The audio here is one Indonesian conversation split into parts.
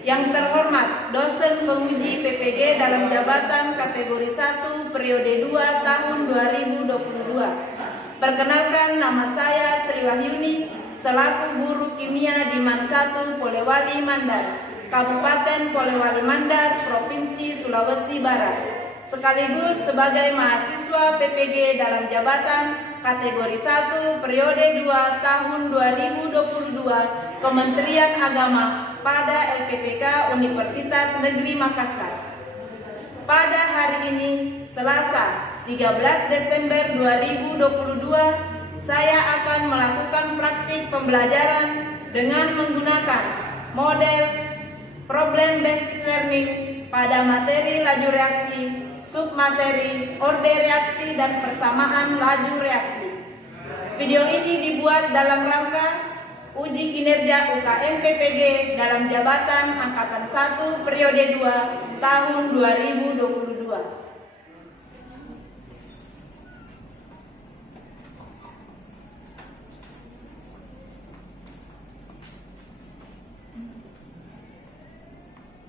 Yang terhormat dosen penguji PPG dalam jabatan kategori 1 periode 2 tahun 2022. Perkenalkan, nama saya Sri Wahyuni selaku guru kimia di MAN 1 Polewali Mandar, Kabupaten Polewali Mandar, Provinsi Sulawesi Barat. Sekaligus sebagai mahasiswa PPG dalam jabatan kategori 1 periode 2 tahun 2022 Kementerian Agama pada LPTK Universitas Negeri Makassar. Pada hari ini, Selasa 13 Desember 2022, saya akan melakukan praktik pembelajaran dengan menggunakan model problem basic learning pada materi laju reaksi, submateri, orde reaksi, dan persamaan laju reaksi. Video ini dibuat dalam rangka uji kinerja UKM PPG dalam jabatan Angkatan 1 periode 2 tahun 2022.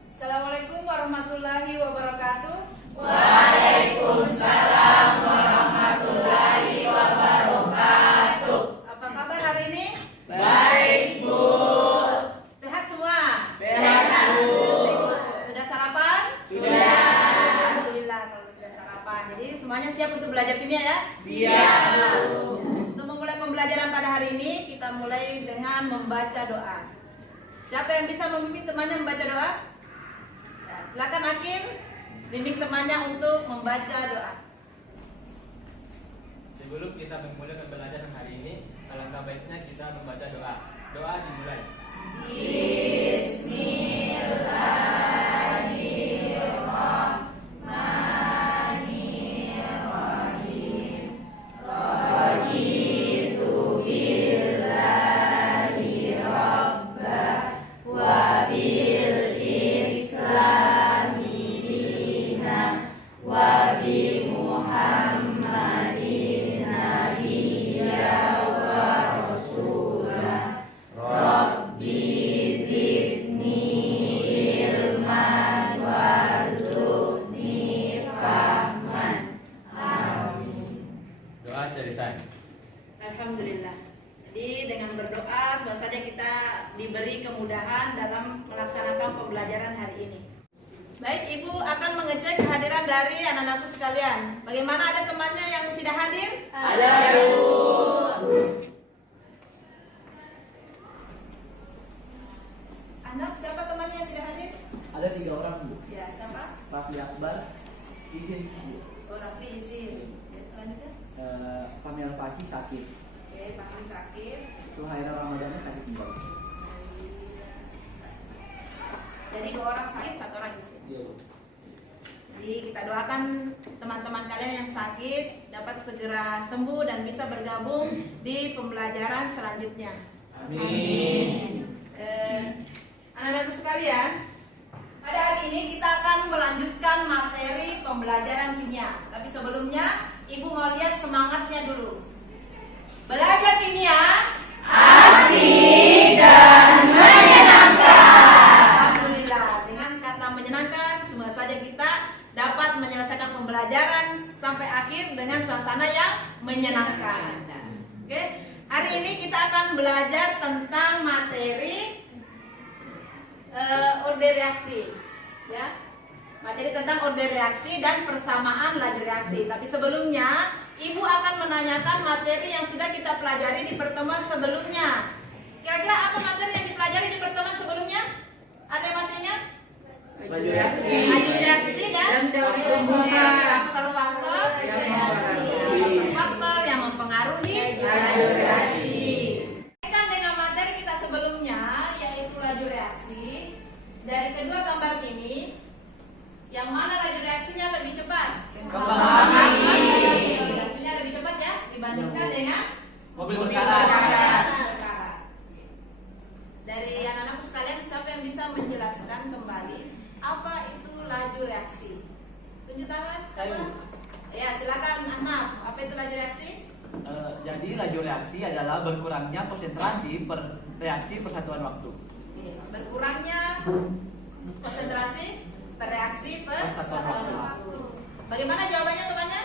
Assalamualaikum warahmatullahi wabarakatuh. Waalaikumsalam warahmatullahi wabarakatuh. Apa kabar hari ini? Baik, Bu. Sehat semua? Sehat, Bu. Sudah sarapan? Sudah. Alhamdulillah kalau sudah sarapan. Jadi semuanya siap untuk belajar kimia ya? Siap. Untuk memulai pembelajaran pada hari ini, kita mulai dengan membaca doa. Siapa yang bisa membimbing temannya membaca doa? Ya, silakan Akin bimbing temannya untuk membaca doa. Sebelum kita memulai pembelajaran hari ini, alangkah baiknya kita membaca doa. Doa dimulai. Bismillahirrahmanirrahim. Raditu billahi rabba wa bil islami dina wa bi Muhammadin nabiyya wa rasulah. Rabbi zidni ilman warzuqni fahman. Amin. Doa selesai. Alhamdulillah. Jadi dengan berdoa semoga saja kita diberi kemudahan dalam melaksanakan pembelajaran hari ini. Baik, Ibu akan mengecek kehadiran dari anak-anakku sekalian. Bagaimana, ada temannya yang tidak hadir? Ada, Bu. Anak, siapa temannya yang tidak hadir? Ada 3 orang, Bu. Ya, siapa? Raffi Akbar, izin, Bu. Oh, Rafli izin. Ya, selanjutnya. Kamil Paki sakit. Oke, Pak Rafli sakit. Suhaira Ramadhani sakit juga. Jadi 2 orang sakit, 1 orang izin. Iya, Bu. Jadi kita doakan teman-teman kalian yang sakit dapat segera sembuh dan bisa bergabung di pembelajaran selanjutnya. Amin. Anak-anakku sekalian, pada hari ini kita akan melanjutkan materi pembelajaran kimia. Tapi sebelumnya, Ibu mau lihat semangatnya dulu. Belajar kimia Asik dan menyenangkan. Alhamdulillah, dengan kata menyenangkan, semoga saja kita dapat menyelesaikan pembelajaran sampai akhir dengan suasana yang menyenangkan. Oke, hari ini kita akan belajar tentang materi orde reaksi, ya. Materi tentang orde reaksi dan persamaan laju reaksi. Tapi sebelumnya, Ibu akan menanyakan materi yang sudah kita pelajari di pertemuan sebelumnya. Kira-kira apa materi yang dipelajari di pertemuan sebelumnya? Ada yang masih ingat? Laju reaksi. Laju reaksi dan teori faktor-faktor faktor yang mempengaruhi laju reaksi. Kaitan dengan materi kita sebelumnya, yaitu laju reaksi. Dari kedua gambar ini, yang mana laju reaksinya lebih cepat? Laju reaksinya lebih cepat ya dibandingkan dengan Mobil berkarat. berkarat. Dari anak-anakku sekalian, siapa yang bisa menjelaskan kembali apa itu laju reaksi? Tunjuk tangan. Saya, Bu. Ya, silakan anak. Apa itu laju reaksi? Jadi laju reaksi adalah berkurangnya konsentrasi per reaksi persatuan waktu. Berkurangnya konsentrasi, bereaksi, persatuan waktu. Bagaimana jawabannya temannya?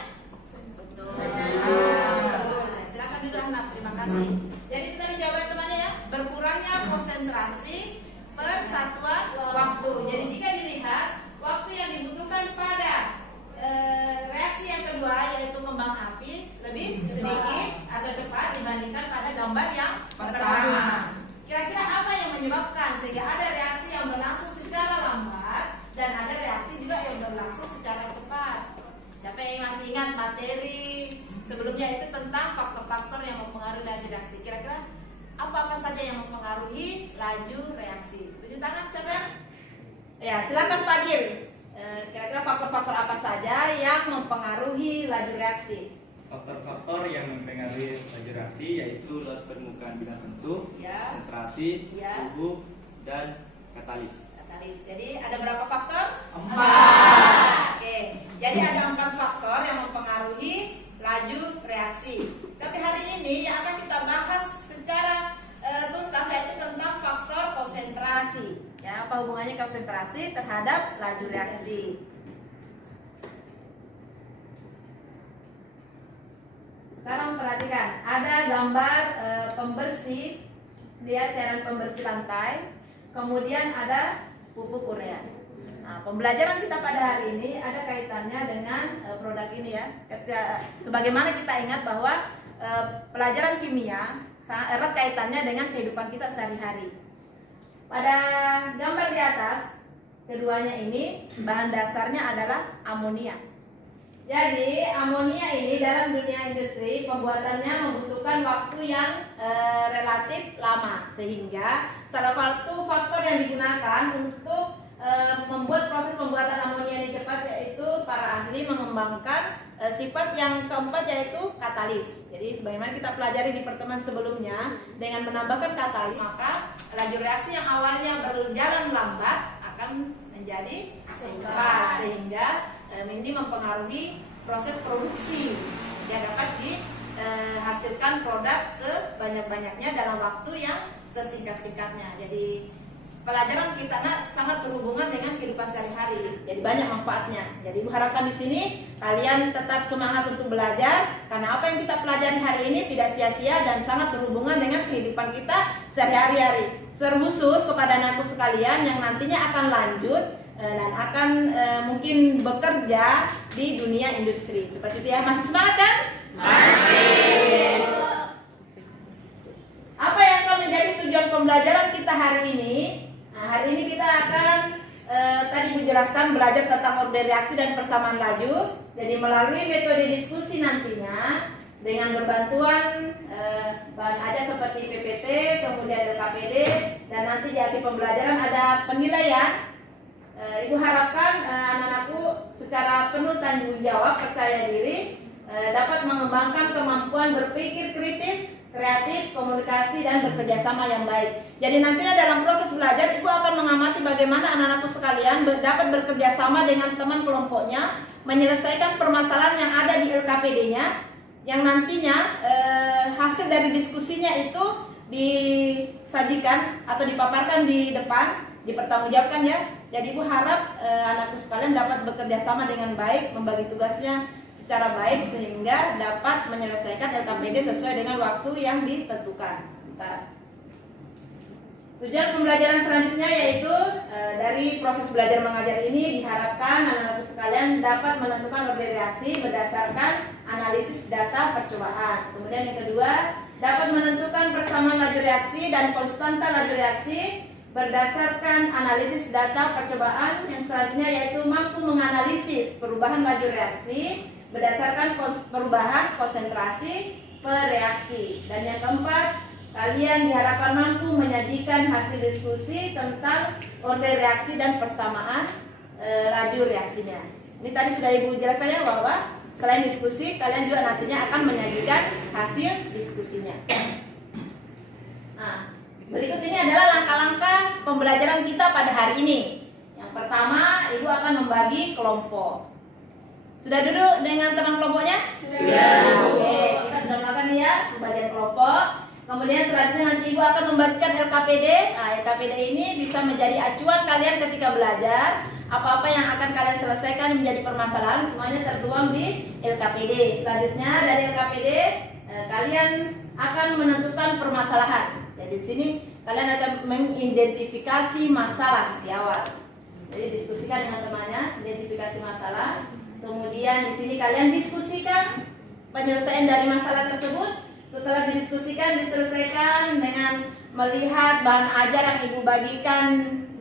Betul. Nah, silakan duduk anak. Terima kasih. Jadi itu tadi jawaban temannya ya. Berkurangnya konsentrasi, persatuan waktu. Jadi jika dilihat waktu yang dibutuhkan pada reaksi yang kedua yaitu kembang api lebih sedikit atau cepat dibandingkan pada gambar yang pertama. Kira-kira apa yang menyebabkan sehingga ada reaksi yang berlangsung secara lambat dan ada reaksi juga yang berlangsung secara cepat? Siapa yang masih ingat materi sebelumnya itu tentang faktor-faktor yang mempengaruhi laju reaksi? Kira-kira apa-apa saja yang mempengaruhi laju reaksi? Tunjuk tangan siapa? Ya, silakan Pak Dir. Kira-kira faktor-faktor apa saja yang mempengaruhi laju reaksi? Faktor-faktor yang mempengaruhi laju reaksi yaitu luas permukaan bidang sentuh, Ya. konsentrasi, Ya. suhu, dan katalis. Katalis. Jadi ada berapa faktor? 4. Oke. Jadi ada 4 faktor yang mempengaruhi laju reaksi. Tapi hari ini yang akan kita bahas secara tuntas yaitu tentang faktor konsentrasi. Ya, apa hubungannya konsentrasi terhadap laju reaksi? Sekarang perhatikan, ada gambar pembersih, lihat cairan pembersih lantai, kemudian ada pupuk urea. Nah, pembelajaran kita pada hari ini ada kaitannya dengan produk ini ya. Sebagaimana kita ingat bahwa pelajaran kimia sangat erat kaitannya dengan kehidupan kita sehari-hari. Pada gambar di atas, keduanya ini bahan dasarnya adalah amonia. Jadi amonia ini dalam dunia industri pembuatannya membutuhkan waktu yang relatif lama, sehingga salah satu faktor yang digunakan untuk membuat proses pembuatan amonia ini cepat yaitu para ahli mengembangkan sifat yang keempat yaitu katalis. Jadi sebagaimana kita pelajari di pertemuan sebelumnya, dengan menambahkan katalis maka laju reaksi yang awalnya berjalan lambat akan menjadi cepat, sehingga ini mempengaruhi proses produksi yang dapat dihasilkan produk sebanyak-banyaknya dalam waktu yang sesingkat-singkatnya. Jadi pelajaran kita sangat berhubungan dengan kehidupan sehari-hari. Jadi banyak manfaatnya. Jadi harapkan di sini kalian tetap semangat untuk belajar karena apa yang kita pelajari hari ini tidak sia-sia dan sangat berhubungan dengan kehidupan kita sehari-hari. Terkhusus kepada anakku sekalian yang nantinya akan lanjut dan akan mungkin bekerja di dunia industri. Seperti itu ya. Masih semangat kan? Masih. Apa yang akan menjadi tujuan pembelajaran kita hari ini? Nah, hari ini kita akan tadi menjelaskan belajar tentang orde reaksi dan persamaan laju. Jadi melalui metode diskusi nantinya dengan berbantuan bahan ada seperti PPT, kemudian LKPD, dan nanti di akhir pembelajaran ada penilaian. Ibu harapkan anak-anakku secara penuh tanggung jawab, percaya diri, dapat mengembangkan kemampuan berpikir kritis, kreatif, komunikasi, dan bekerjasama yang baik. Jadi nantinya dalam proses belajar, Ibu akan mengamati bagaimana anak-anakku sekalian dapat bekerjasama dengan teman kelompoknya, menyelesaikan permasalahan yang ada di LKPD-nya, yang nantinya hasil dari diskusinya itu disajikan atau dipaparkan di depan, dipertanggungjawabkan ya. Jadi Ibu harap anakku sekalian dapat bekerja sama dengan baik, membagi tugasnya secara baik sehingga dapat menyelesaikan LKPD sesuai dengan waktu yang ditentukan. Tujuan pembelajaran selanjutnya yaitu dari proses belajar mengajar ini diharapkan anak-anakku sekalian dapat menentukan orde reaksi berdasarkan analisis data percobaan. Kemudian yang kedua, dapat menentukan persamaan laju reaksi dan konstanta laju reaksi berdasarkan analisis data percobaan. Yang selanjutnya yaitu mampu menganalisis perubahan laju reaksi berdasarkan perubahan konsentrasi per reaksi. Dan yang keempat, kalian diharapkan mampu menyajikan hasil diskusi tentang orde reaksi dan persamaan laju reaksinya. Ini tadi sudah Ibu jelaskan ya bahwa selain diskusi, kalian juga nantinya akan menyajikan hasil diskusinya. Nah, berikut ini adalah langkah-langkah pembelajaran kita pada hari ini. Yang pertama, Ibu akan membagi kelompok. Sudah duduk dengan teman kelompoknya? Sudah. Oke, kita sudah melakukan ya pembagian kelompok. Kemudian selanjutnya nanti Ibu akan membagikan LKPD. Nah, LKPD ini bisa menjadi acuan kalian ketika belajar. Apa-apa yang akan kalian selesaikan menjadi permasalahan semuanya tertuang di LKPD. Selanjutnya dari LKPD kalian akan menentukan permasalahan. Jadi di sini kalian akan mengidentifikasi masalah di awal. Jadi diskusikan dengan temannya, identifikasi masalah. Kemudian di sini kalian diskusikan penyelesaian dari masalah tersebut. Setelah didiskusikan, diselesaikan dengan melihat bahan ajar yang Ibu bagikan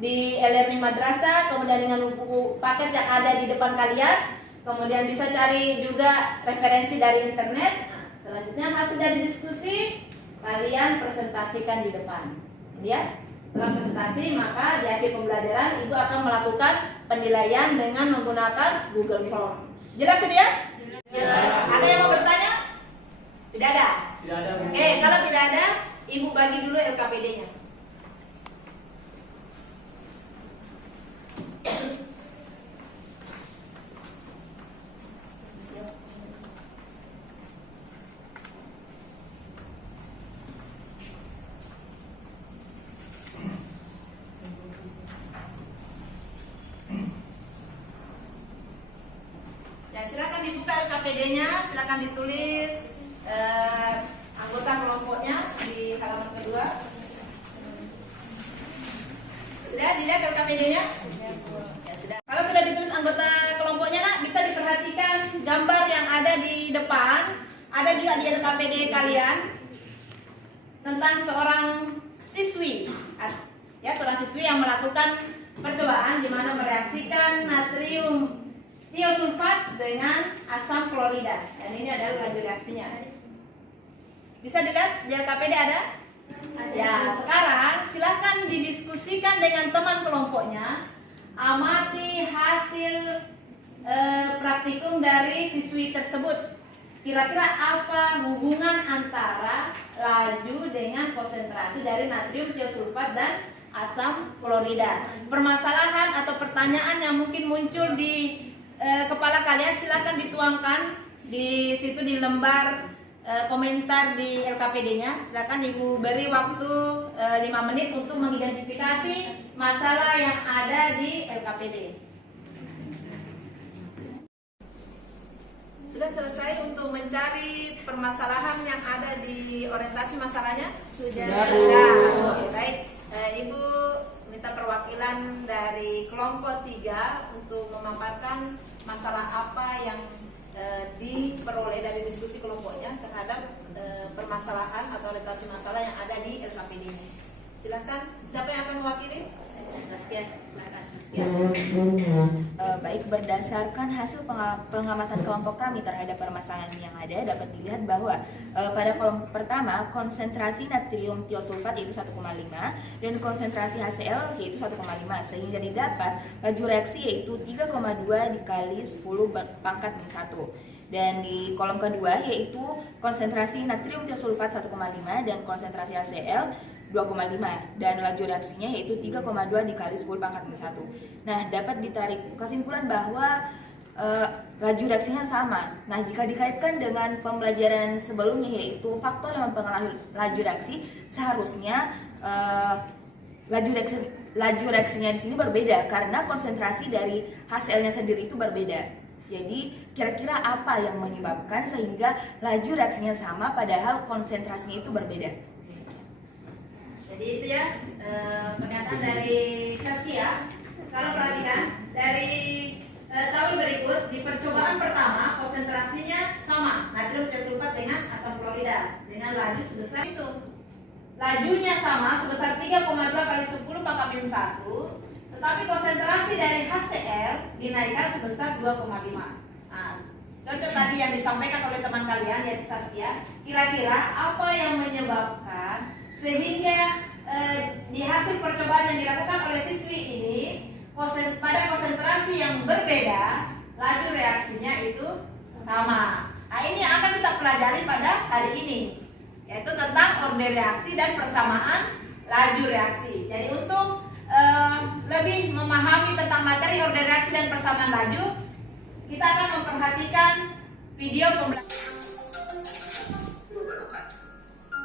di e-learning madrasah, kemudian dengan buku paket yang ada di depan kalian, kemudian bisa cari juga referensi dari internet. Nah, selanjutnya hasil dari diskusi kalian presentasikan di depan. Ini ya. Setelah presentasi, maka di akhir pembelajaran Ibu akan melakukan penilaian dengan menggunakan Google Form. Jelas ini ya? Jelas. Ada yang mau bertanya? Tidak ada? Tidak ada. Oke, kalau tidak ada, Ibu bagi dulu LKPD-nya. Ya, silakan dibuka LKPD-nya, silakan ditulis anggota kelompoknya di halaman kedua. Sudah dilihat LKPD-nya? Ya, sudah. Kalau sudah ditulis anggota kelompoknya, nak, bisa diperhatikan gambar yang ada di depan. Ada juga di LKPD kalian tentang seorang siswi. Ya, seorang siswi yang melakukan percobaan di mana mereaksikan natrium tiosulfat dengan asam klorida. Dan ini adalah laju reaksinya. Bisa dilihat di LKPD ada? Ya, sekarang silahkan didiskusikan dengan teman kelompoknya. Amati hasil praktikum dari siswi tersebut. Kira-kira apa hubungan antara laju dengan konsentrasi dari natrium tiosulfat dan asam klorida? Permasalahan atau pertanyaan yang mungkin muncul di kepala kalian silahkan dituangkan di situ di lembar komentar di LKPD-nya. Silakan Ibu beri waktu 5 menit untuk mengidentifikasi masalah yang ada di LKPD. Sudah selesai untuk mencari permasalahan yang ada di orientasi masalahnya? Sudah. Oke, baik. Ibu minta perwakilan dari kelompok 3 untuk memaparkan masalah apa yang diperoleh dari diskusi kelompoknya terhadap permasalahan atau orientasi masalah yang ada di LKPD ini. Silakan, siapa yang akan mewakili? Saskia, silakan Saskia. Baik, berdasarkan hasil pengamatan kelompok kami terhadap permasalahan yang ada, dapat dilihat bahwa pada kelompok pertama konsentrasi natrium tiosulfat yaitu 1,5 dan konsentrasi HCl yaitu 1,5, sehingga didapat laju reaksi yaitu 3,2 dikali 10 pangkat min 1. Dan di kolom kedua yaitu konsentrasi natrium tiosulfat 1,5 dan konsentrasi HCl 2,5 dan laju reaksinya yaitu 3,2 dikali 10 pangkat min 1. Nah, dapat ditarik kesimpulan bahwa laju reaksinya sama. Nah, jika dikaitkan dengan pembelajaran sebelumnya yaitu faktor yang mempengaruhi laju reaksi, seharusnya laju reaksinya di sini berbeda karena konsentrasi dari HCl-nya sendiri itu berbeda. Jadi kira-kira apa yang menyebabkan sehingga laju reaksinya sama padahal konsentrasinya itu berbeda? Jadi itu ya pernyataan dari Saskia. Kalau perhatikan dari tahun berikut di percobaan pertama konsentrasinya sama natrium tiosulfat dengan asam klorida dengan laju sebesar itu. Lajunya sama sebesar 3,2 kali 10 pangkat min 1, tetapi konsentrasi dari HCl dinaikkan sebesar 2,5. Nah, cocok tadi yang disampaikan oleh teman kalian yaitu Saskia. Kira-kira apa yang menyebabkan sehingga di hasil percobaan yang dilakukan oleh siswi ini pada konsentrasi yang berbeda laju reaksinya itu sama. Nah, ini yang akan kita pelajari pada hari ini, yaitu tentang order reaksi dan persamaan laju reaksi. Jadi untuk lebih memahami tentang materi order reaksi dan persamaan laju, kita akan memperhatikan video pembelajaran.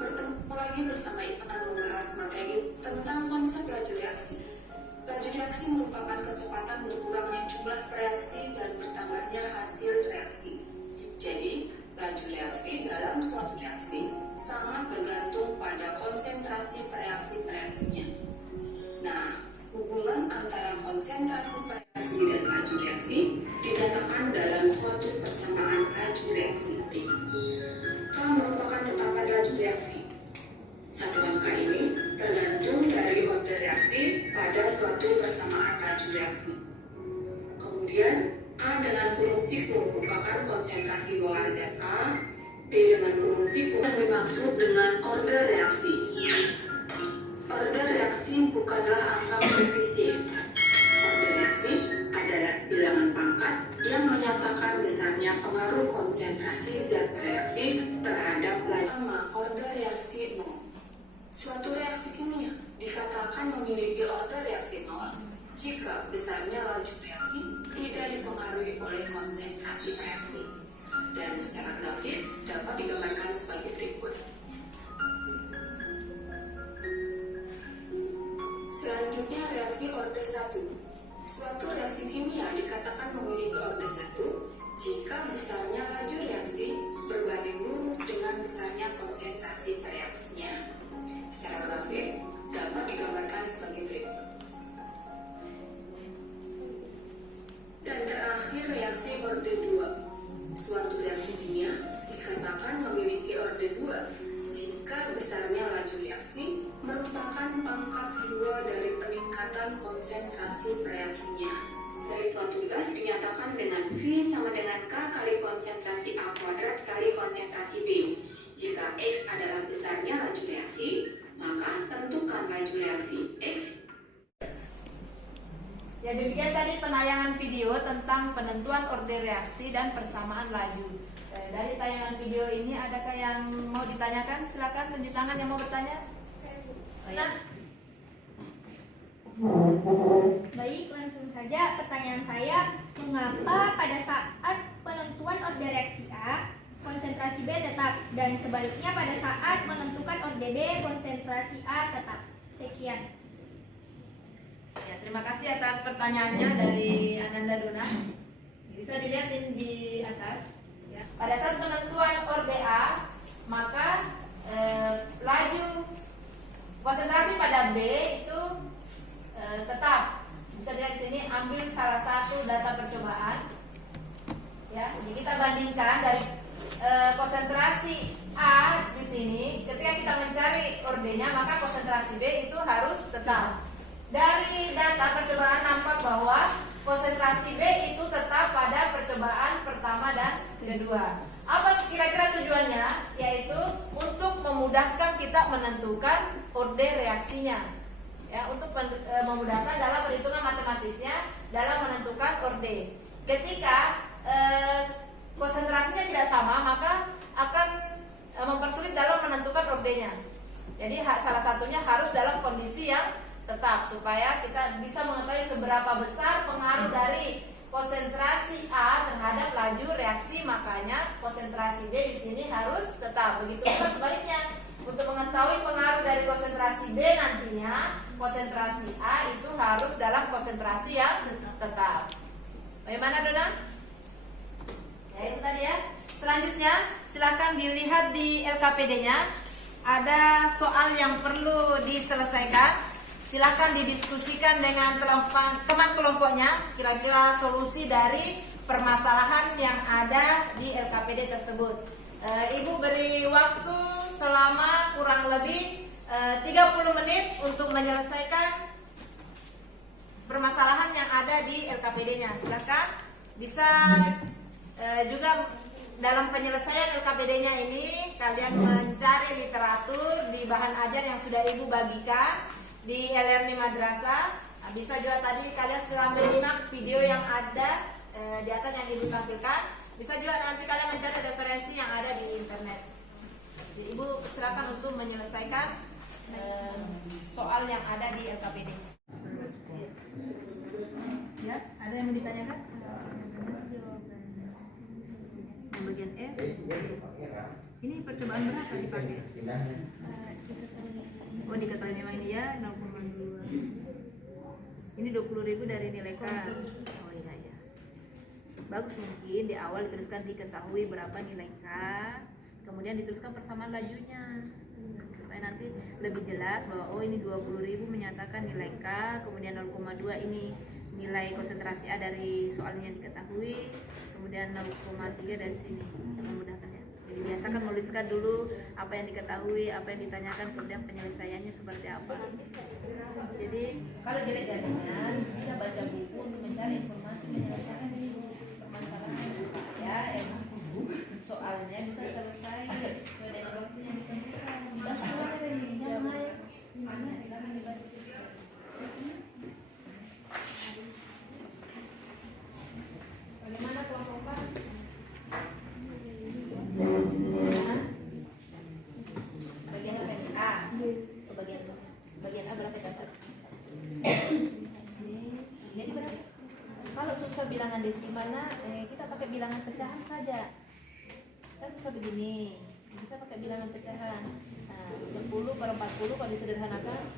Bertemu lagi reaksi merupakan kecepatan berkurangnya jumlah reaksi dan bertambahnya hasil reaksi. Jadi, laju reaksi dalam suatu reaksi sangat bergantung pada konsentrasi reaksinya. Nah, hubungan antara konsentrasi reaksi dan laju reaksi dinyatakan dalam suatu persamaan laju reaksi. K merupakan tetapan laju reaksi. Satu angka ini tergantung dari order reaksi pada suatu persamaan laju reaksi. Kemudian, A dengan kurung siku merupakan konsentrasi molar ZA, B dengan kurung siku yang dimaksud dengan order reaksi. Order reaksi bukanlah angka koefisien. Order reaksi adalah bilangan pangkat yang menyatakan besarnya pengaruh konsentrasi zat reaksi terhadap laju. Order reaksi 0. Suatu reaksi kimia dikatakan memiliki order reaksi 0 jika besarnya laju reaksi tidak dipengaruhi oleh konsentrasi reaksi. Dan secara grafik dapat digambarkan sebagai berikut. Selanjutnya reaksi order 1. Suatu reaksi kimia dikatakan memiliki order 1 jika besarnya laju reaksi berbanding lurus dengan besarnya konsentrasi reaksinya. Secara grafik dapat digambarkan sebagai berikut. Dan terakhir reaksi order 2. Suatu reaksi kimia dikatakan memiliki order 2 jika besarnya laju reaksi merupakan pangkat kedua dari peningkatan konsentrasi reaksinya. Dari suatu gas dinyatakan dengan V sama dengan K kali konsentrasi A kuadrat kali konsentrasi B. Jika X adalah besarnya laju reaksi, maka tentukan laju reaksi X. Ya, demikian tadi penayangan video tentang penentuan order reaksi dan persamaan laju. Dari tayangan video ini adakah yang mau ditanyakan? Silakan tunjuk tangan yang mau bertanya. Baik, langsung saja pertanyaan saya. Mengapa pada saat penentuan order reaksi A, konsentrasi B tetap, dan sebaliknya pada saat menentukan order B, konsentrasi A tetap? Sekian. Ya, terima kasih atas pertanyaannya dari Ananda Dona. Bisa dilihat di atas. Ya. Pada saat penentuan order A, maka laju konsentrasi pada B itu tetap. Bisa dilihat di sini, ambil salah satu data percobaan. Ya, jadi kita bandingkan dari konsentrasi A di sini. Ketika kita mencari ordernya, maka konsentrasi B itu harus tetap. Dari data percobaan nampak bahwa konsentrasi B itu tetap pada percobaan pertama dan kedua. Apa kira-kira tujuannya? Yaitu untuk memudahkan kita menentukan order reaksinya. Ya, untuk memudahkan dalam perhitungan matematisnya dalam menentukan order. Ketika konsentrasinya tidak sama, maka akan mempersulit dalam menentukan ordernya. Jadi salah satunya harus dalam kondisi yang tetap supaya kita bisa mengetahui seberapa besar pengaruh dari konsentrasi A terhadap laju reaksi, makanya konsentrasi B di sini harus tetap. Begitu juga sebaliknya, untuk mengetahui pengaruh dari konsentrasi B nantinya, konsentrasi A itu harus dalam konsentrasi yang tetap. Bagaimana, Dona? Ya, itu tadi ya. Selanjutnya, silakan dilihat di LKPD-nya. Ada soal yang perlu diselesaikan. Silakan didiskusikan dengan teman kelompoknya kira-kira solusi dari permasalahan yang ada di LKPD tersebut. Ibu beri waktu selama kurang lebih 30 menit untuk menyelesaikan permasalahan yang ada di LKPD-nya. Silakan bisa juga dalam penyelesaian LKPD-nya ini kalian mencari literatur di bahan ajar yang sudah Ibu bagikan di e-learning madrasah. Bisa juga tadi kalian setelah menyimak video yang ada di atas yang Ibu tampilkan, bisa juga nanti kalian mencari referensi yang ada di internet. Ibu silakan untuk menyelesaikan soal yang ada di LKPD. Ya, ada yang mau ditanyakan? Yang bagian E. Ini percobaan berapa dipakai? Oh, diketahui memang dia 0,2. Ini 20.000 dari nilai K. Oh iya ya. Bagus, mungkin di awal dituliskan diketahui berapa nilai K, kemudian dituliskan persamaan lajunya supaya nanti lebih jelas bahwa oh ini 20.000 menyatakan nilai K, kemudian 0,2 ini nilai konsentrasi A dari soalnya diketahui, kemudian 0,3 dari sini untuk memudahkan ya. Jadi biasakan menuliskan dulu apa yang diketahui, apa yang ditanyakan, kemudian penyelesaiannya seperti apa. Jadi kalau jelek jaringan bisa baca buku untuk mencari informasi menyelesaikan permasalahan supaya soalnya bisa selesai sesuai dengan waktu yang ditentukan. Silakan dibantu. Bagaimana kelompok bagian apa ini? A. Oh, bagian A berapa dapat? Jadi berapa? Kalau susah bilangan desimalnya, kita pakai bilangan pecahan saja. Kan susah begini, bisa pakai bilangan pecahan. Nah, 10/40 kalau disederhanakan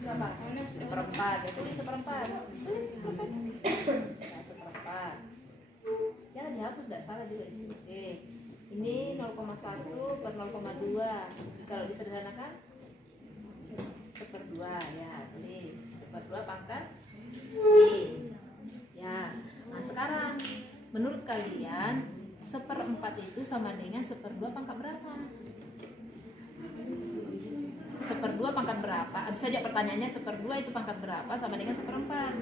berapa? Seperempat. Itu di seperempat. Nah, seperempat. Jangan dihapus, tidak salah juga. Oke. Ini 0,1/0,2. Kalau disederhanakan 1/2 ya, tulis 1/2 pangkat ya. Nah, sekarang menurut kalian 1/4 itu sama dengan 1/2 pangkat berapa? 1/2 pangkat berapa? Bisa aja pertanyaannya 1/2 itu pangkat berapa sama dengan 1/4?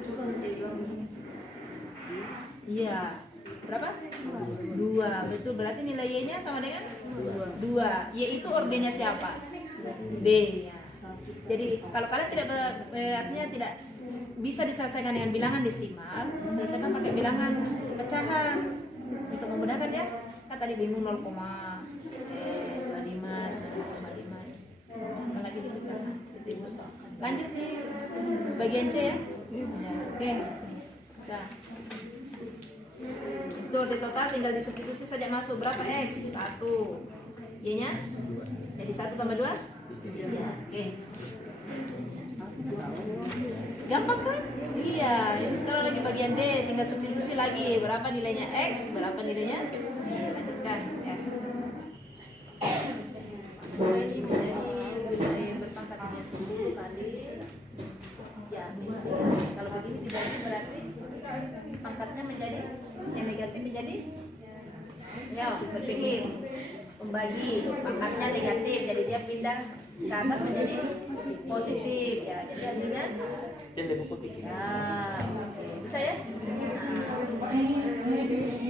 Iya. Berapa? 2. Betul, berarti nilai Y-nya sama dengan 2. Y itu ordennya siapa? B ya. Jadi kalau kalian artinya tidak bisa diselesaikan dengan bilangan desimal, selesaikan pakai bilangan pecahan untuk memudahkan ya. Kan tadi bingung 0,25, 0,5. Kalau lagi di pecahan. Lanjut di bagian C ya. Oke. Bisa. Itu di total tinggal disubstitusi saja masuk berapa X? 1. Y-nya? Jadi 1 tambah 2? 3. Oke. Gampang kan? Iya, ini sekarang lagi bagian D, tinggal substitusi lagi berapa nilainya X, berapa nilainya? Lanjutkan ya. Jadi menjadi berpangkat dengan 10 kali ya, kalau begini dibagi berarti pangkatnya menjadi yang negatif menjadi ya, berpikir membagi pangkatnya negatif, jadi dia pindah ke atas menjadi positif ya, jadi hasilnya ya, bisa ya.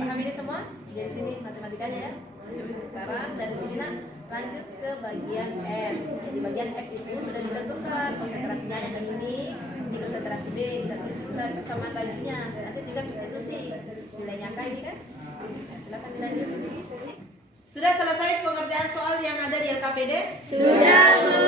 Paham ini semua? Dari sini matematikanya ya. Sekarang dari sini lanjut ke bagian F. Jadi bagian F itu sudah ditentukan konsentrasinya yang ini, di konsentrasi B kita tuliskan kesamaan lajunya. Nanti tinggal substitusi nilainya K ini kan. Nah, silakan dilanjut. Sudah selesai pengerjaan soal yang ada di LKPD? Sudah, Bu.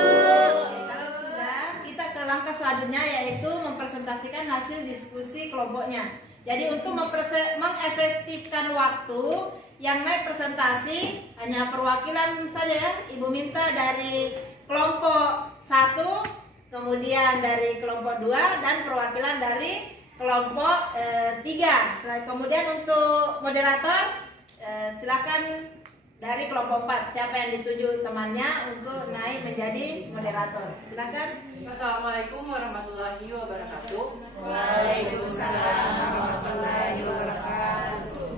Oke, kalau sudah, kita ke langkah selanjutnya yaitu mempresentasikan hasil diskusi kelompoknya. Jadi untuk mengefektifkan waktu, yang naik presentasi hanya perwakilan saja ya. Ibu minta dari kelompok 1, kemudian dari kelompok 2, dan perwakilan dari kelompok 3. Kemudian untuk moderator, silakan dari kelompok 4, siapa yang ditunjuk temannya untuk naik menjadi moderator. Silakan. Assalamualaikum warahmatullahi wabarakatuh. Waalaikumsalam warahmatullahi wabarakatuh.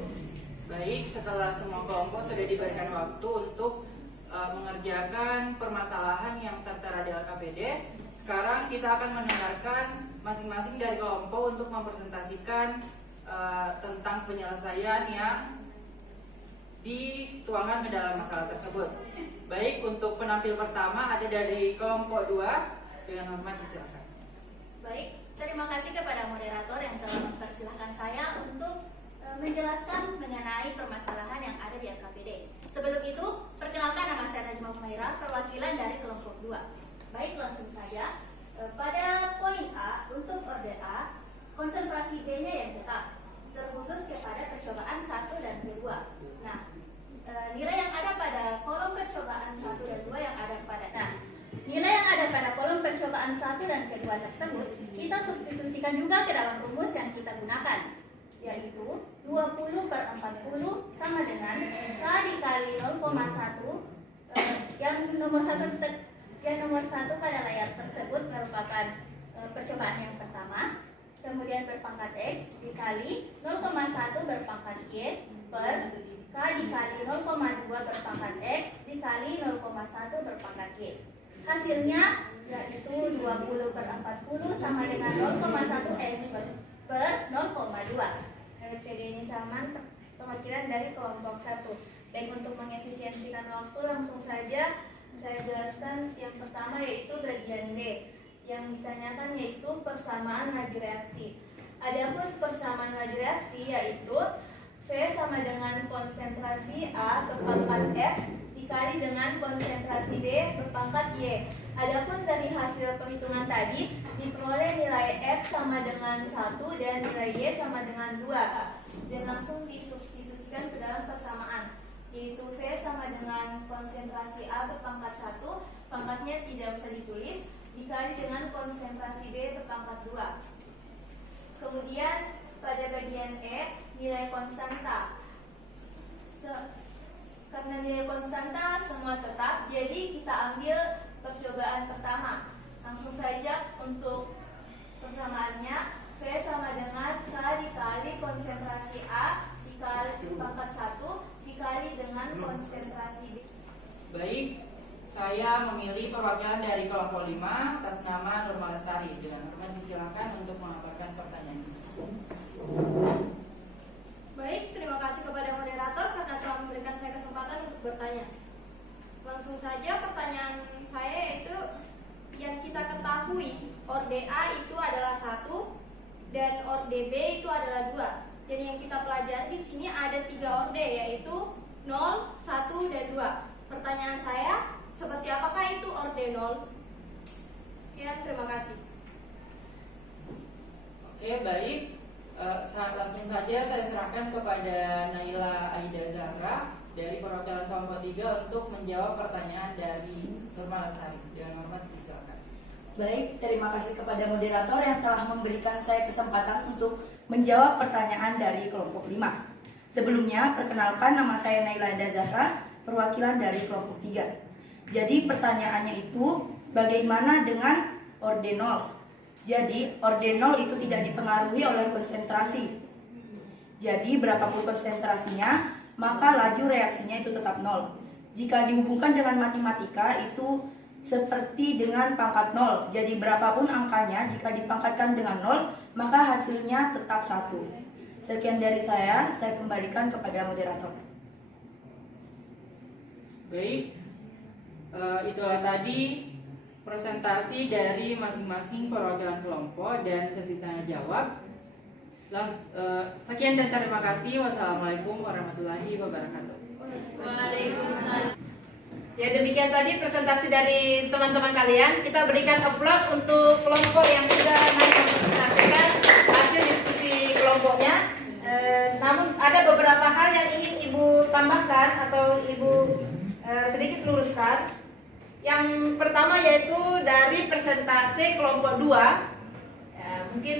Baik, setelah semua kelompok sudah diberikan waktu untuk mengerjakan permasalahan yang tertera di LKPD, sekarang kita akan mendengarkan masing-masing dari kelompok untuk mempresentasikan tentang penyelesaian yang dituangkan ke dalam masalah tersebut. Baik, untuk penampil pertama ada dari kelompok 2, dengan hormat silakan. Baik, terima kasih kepada moderator yang telah mempersilahkan saya untuk menjelaskan mengenai permasalahan yang ada di LKPD. Sebelum itu, perkenalkan nama saya Najma Humaira, perwakilan dari kelompok 2. Baik, langsung saja. Pada poin A, untuk orde A, konsentrasi B-nya yang tetap, terkhusus kepada percobaan 1 dan kedua. Nah, nilai yang ada pada kolom percobaan 1 dan 2 yang ada pada nilai yang ada pada kolom percobaan 1 dan kedua tersebut Kita substitusikan juga ke dalam rumus yang kita gunakan, yaitu 20/40 sama dengan K dikali 0,1. Yang nomor satu pada layar tersebut merupakan percobaan yang pertama. Kemudian berpangkat X dikali 0,1 berpangkat Y per K dikali 0,2 berpangkat X dikali 0,1 berpangkat Y. Hasilnya yaitu 20/40 sama dengan 0,1 X per 0,2. PD ini sama pengertian dari kelompok 1. Dan untuk mengefisiensikan waktu langsung saja saya jelaskan yang pertama yaitu bagian D. Yang ditanyakan yaitu persamaan laju reaksi. Adapun persamaan laju reaksi yaitu V sama dengan konsentrasi A berpangkat X dikali dengan konsentrasi B berpangkat Y. Adapun dari hasil perhitungan tadi diperoleh nilai X sama dengan 1 dan nilai Y sama dengan 2. Dan langsung disubstitusikan ke dalam persamaan, yaitu V sama dengan konsentrasi A berpangkat 1, pangkatnya tidak usah ditulis, dikali dengan konsentrasi B berpangkat 2. Kemudian pada bagian E, nilai konstanta. Karena nilai konstanta semua tetap, jadi kita ambil percobaan pertama. Langsung saja untuk persamaannya, V sama dengan K dikali konsentrasi A dikali pangkat 1 dikali dengan konsentrasi B. Baik, saya memilih perwakilan dari kelompok 5 atas nama Nurma Lestari. Dengan hormat disilakan untuk mengabarkan pertanyaan. Baik, terima kasih kepada moderator karena telah memberikan saya kesempatan untuk bertanya. Langsung saja pertanyaan saya yaitu yang kita ketahui orde A itu adalah 1 dan orde B itu adalah 2. Jadi yang kita pelajari di sini ada 3 orde yaitu 0, 1, dan 2. Pertanyaan saya, seperti apakah itu orde 0? Sekian, terima kasih. Oke, baik. Langsung saja saya serahkan kepada Naila Aida Zahra dari perwakilan kelompok 3 untuk menjawab pertanyaan dari Nurma Lestari. Dengan hormat disilakan. Baik, terima kasih kepada moderator yang telah memberikan saya kesempatan untuk menjawab pertanyaan dari kelompok 5. Sebelumnya, perkenalkan nama saya Naila Aida Zahra, perwakilan dari kelompok 3. Jadi pertanyaannya itu, bagaimana dengan orde 0? Jadi, orde 0 itu tidak dipengaruhi oleh konsentrasi. Jadi, berapapun konsentrasinya, maka laju reaksinya itu tetap 0. Jika dihubungkan dengan matematika, itu seperti dengan pangkat 0. Jadi, berapapun angkanya, jika dipangkatkan dengan 0, maka hasilnya tetap 1. Sekian dari saya kembalikan kepada moderator. Baik, itulah tadi presentasi dari masing-masing perwakilan kelompok dan sesi tanya jawab. Sekian dan terima kasih. Wassalamualaikum warahmatullahi wabarakatuh. Waalaikumsalam. Ya, demikian tadi presentasi dari teman-teman kalian. Kita berikan aplaus untuk kelompok yang sudah mempresentasikan hasil diskusi kelompoknya. Namun ada beberapa hal yang ingin Ibu tambahkan atau Ibu sedikit luruskan. Yang pertama yaitu dari presentasi kelompok 2. Ya, mungkin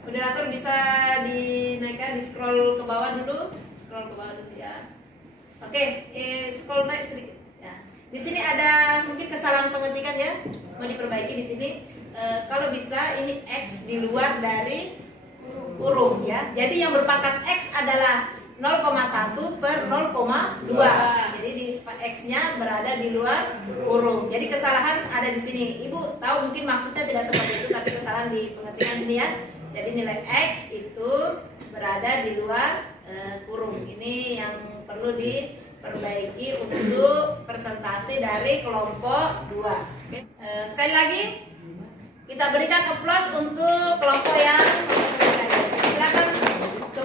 moderator bisa dinaikkan, di scroll ke bawah dulu, ya. Oke, scroll naik sedikit. Ya. Di sini ada mungkin kesalahan pengetikan ya, mau diperbaiki di sini. Kalau bisa ini X di luar dari kurung ya. Jadi yang berpangkat X adalah 0,1 per 0,2. Jadi di X-nya berada di luar kurung. Jadi kesalahan ada di sini. Ibu tahu mungkin maksudnya tidak seperti itu, tapi kesalahan di pengertian sini ya. Jadi nilai X itu berada di luar kurung. Ini yang perlu diperbaiki untuk presentasi dari kelompok 2. Oke. Sekali lagi kita berikan aplaus untuk kelompok yang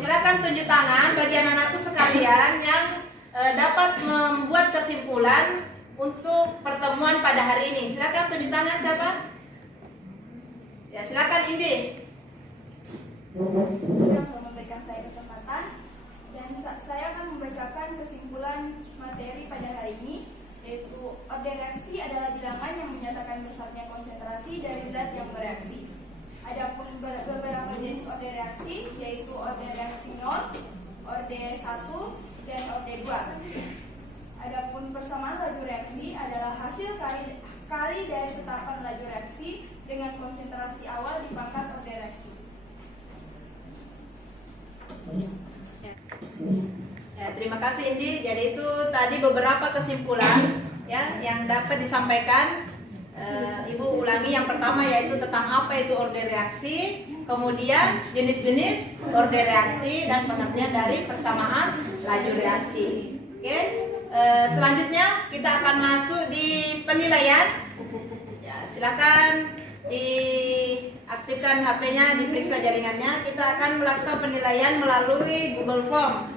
silakan tunjuk tangan bagi anak-anakku sekalian yang dapat membuat kesimpulan untuk pertemuan pada hari ini. Silakan tunjuk tangan siapa? Ya, silakan Indi. Sudah memberikan saya kesempatan dan saya akan membacakan kesimpulan materi pada hari ini, yaitu orde reaksi adalah bilangan yang menyatakan besarnya konsentrasi dari zat yang bereaksi. hasil kali dari tetapan laju reaksi dengan konsentrasi awal di pangkat order reaksi. Ya, terima kasih Indi. Jadi itu tadi beberapa kesimpulan ya yang dapat disampaikan. Ibu ulangi yang pertama yaitu tentang apa itu order reaksi, kemudian jenis-jenis order reaksi dan pengertian dari persamaan laju reaksi. Oke, selanjutnya kita akan masuk di penilaian. Ya, silakan diaktifkan HP-nya, diperiksa jaringannya. Kita akan melakukan penilaian melalui Google Form.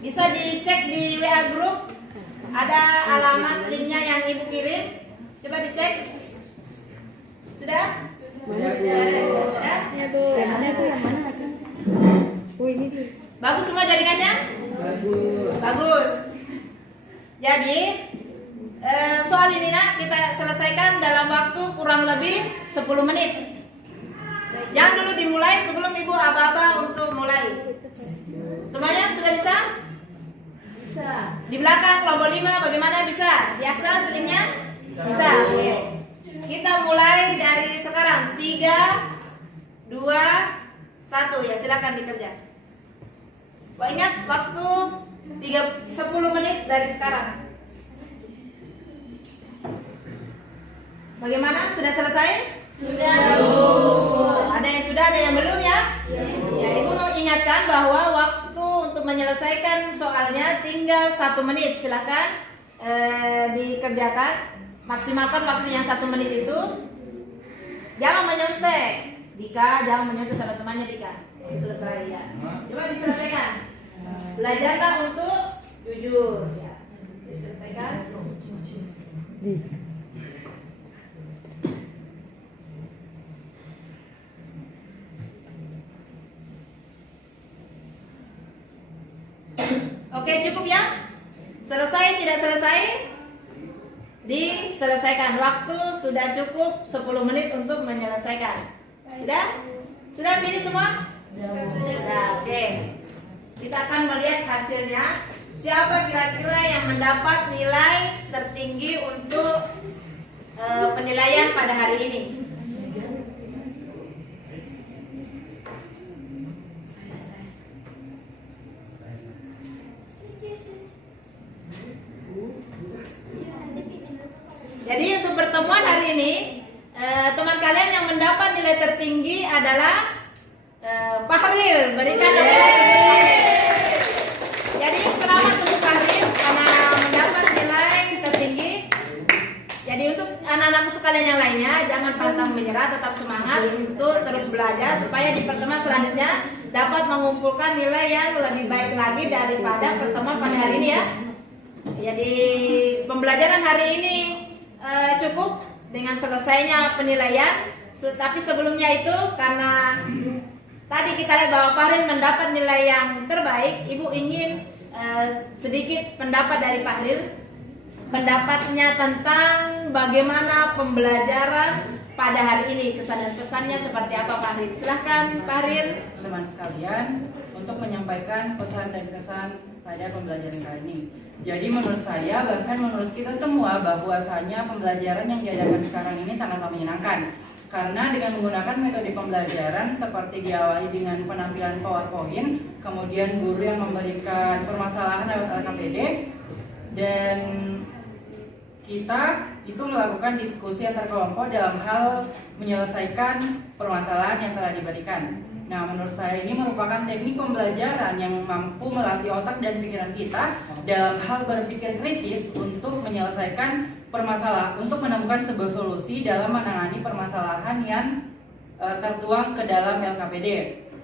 Bisa dicek di WA Group, ada alamat linknya yang Ibu kirim. Coba dicek. Sudah? Sudah? Ya Bu. Yang mana tuh? Yang mana? Oh ini dia. Bagus semua jaringannya? Bagus. Jadi soal ini nak kita selesaikan dalam waktu kurang lebih 10 menit. Jangan dulu dimulai sebelum Ibu aba-aba untuk mulai. Semuanya sudah bisa? Bisa. Di belakang kelompok 5 bagaimana bisa? Di atas linknya? Bisa. Oke. Kita mulai dari sekarang. 3, 2, 1. Ya silakan dikerja. Ingat waktu 10 menit dari sekarang. Bagaimana? Sudah selesai? Sudah. Ada yang sudah, ada yang belum ya? Ya, Ibu mau ingatkan bahwa waktu untuk menyelesaikan soalnya tinggal 1 menit. Silakan dikerjakan. Maksimalkan waktu yang 1 menit itu. Jangan menyontek. Dika, jangan menyontek sama temannya Dika. Selesai ya. Coba diselesaikan. Belajarlah untuk jujur. Ya. Diselesaikan. Oke, cukup ya? Selesai, tidak selesai? Diselesaikan. Waktu sudah cukup 10 menit untuk menyelesaikan. Sudah? Sudah pilih semua? Sudah. Oke. Kita akan melihat hasilnya. Siapa kira-kira yang mendapat nilai tertinggi untuk penilaian pada hari ini? Jadi untuk pertemuan hari ini teman kalian yang mendapat nilai tertinggi adalah Fahril. Berikan aplaus. Jadi selamat untuk Fahril karena mendapat nilai tertinggi. Jadi untuk anak-anak sekalian yang lainnya jangan pantang menyerah, tetap semangat untuk terus belajar supaya di pertemuan selanjutnya dapat mengumpulkan nilai yang lebih baik lagi daripada pertemuan pada hari ini ya. Jadi pembelajaran hari ini cukup dengan selesainya penilaian. Tapi sebelumnya itu karena tadi kita lihat bahwa Fahril mendapat nilai yang terbaik, Ibu ingin sedikit pendapat dari Fahril. Pendapatnya tentang bagaimana pembelajaran pada hari ini, kesan dan pesannya seperti apa Fahril? Silahkan Fahril. Teman sekalian, untuk menyampaikan pesan dan kesan pada pembelajaran kali ini. Jadi menurut saya, bahkan menurut kita semua, bahwasanya pembelajaran yang diadakan sekarang ini sangatlah menyenangkan. Karena dengan menggunakan metode pembelajaran seperti diawali dengan penampilan PowerPoint, kemudian guru yang memberikan permasalahan lewat LKPD, dan kita itu melakukan diskusi antar kelompok dalam hal menyelesaikan permasalahan yang telah diberikan. Nah, menurut saya ini merupakan teknik pembelajaran yang mampu melatih otak dan pikiran kita dalam hal berpikir kritis untuk menyelesaikan permasalahan, untuk menemukan sebuah solusi dalam menangani permasalahan yang tertuang ke dalam LKPD.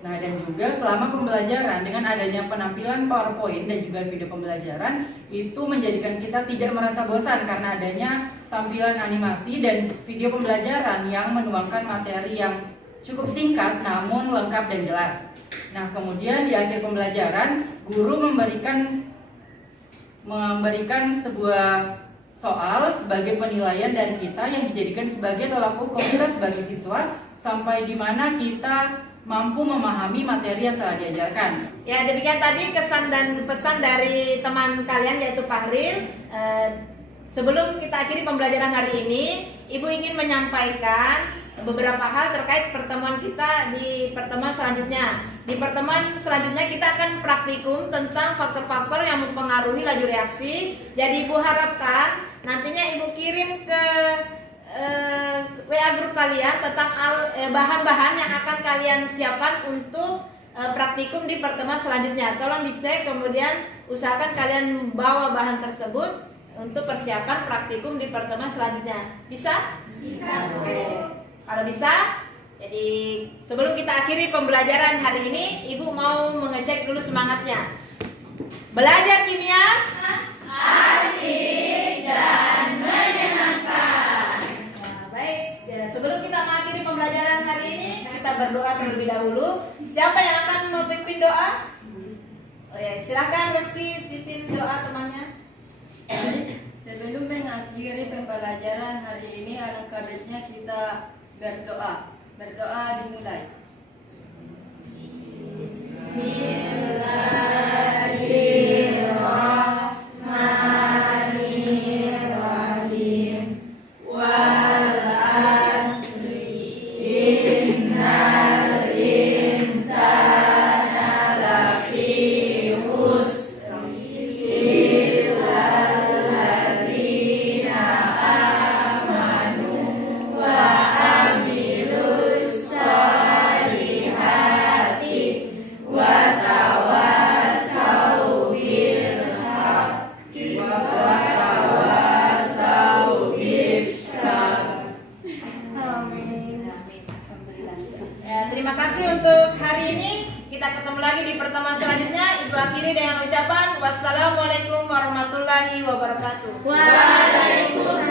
Nah, dan juga selama pembelajaran dengan adanya penampilan PowerPoint dan juga video pembelajaran itu menjadikan kita tidak merasa bosan karena adanya tampilan animasi dan video pembelajaran yang menuangkan materi yang cukup singkat namun lengkap dan jelas. Nah, kemudian di akhir pembelajaran guru memberikan sebuah soal sebagai penilaian dari kita yang dijadikan sebagai tolak ukur kita sebagai siswa sampai di mana kita mampu memahami materi yang telah diajarkan. Ya, demikian tadi kesan dan pesan dari teman kalian yaitu Fahril. Sebelum kita akhiri pembelajaran hari ini, Ibu ingin menyampaikan beberapa hal terkait pertemuan kita di pertemuan selanjutnya. Di pertemuan selanjutnya kita akan praktikum tentang faktor-faktor yang mempengaruhi laju reaksi. Jadi Ibu harapkan nantinya Ibu kirim ke WA grup kalian tentang bahan-bahan yang akan kalian siapkan untuk praktikum di pertemuan selanjutnya. Tolong dicek, kemudian usahakan kalian bawa bahan tersebut untuk persiapan praktikum di pertemuan selanjutnya. Bisa? Bisa. Oke. Kalau bisa, jadi sebelum kita akhiri pembelajaran hari ini, Ibu mau mengecek dulu semangatnya. Belajar kimia asik dan menyenangkan. Nah, baik. Ya, sebelum kita mengakhiri pembelajaran hari ini, kita berdoa terlebih dahulu. Siapa yang akan memimpin doa? Oh ya, silakan Reski pimpin doa temannya. Sebelum mengakhiri pembelajaran hari ini, alangkah baiknya kita berdoa. Berdoa dimulai. Bismillahirrahmanirrahim. Wal asri innal insana lafi khusr Terima kasih untuk hari ini. Kita ketemu lagi di pertemuan selanjutnya. Ibu akhiri dengan ucapan wassalamualaikum warahmatullahi wabarakatuh. Waalaikumsalam.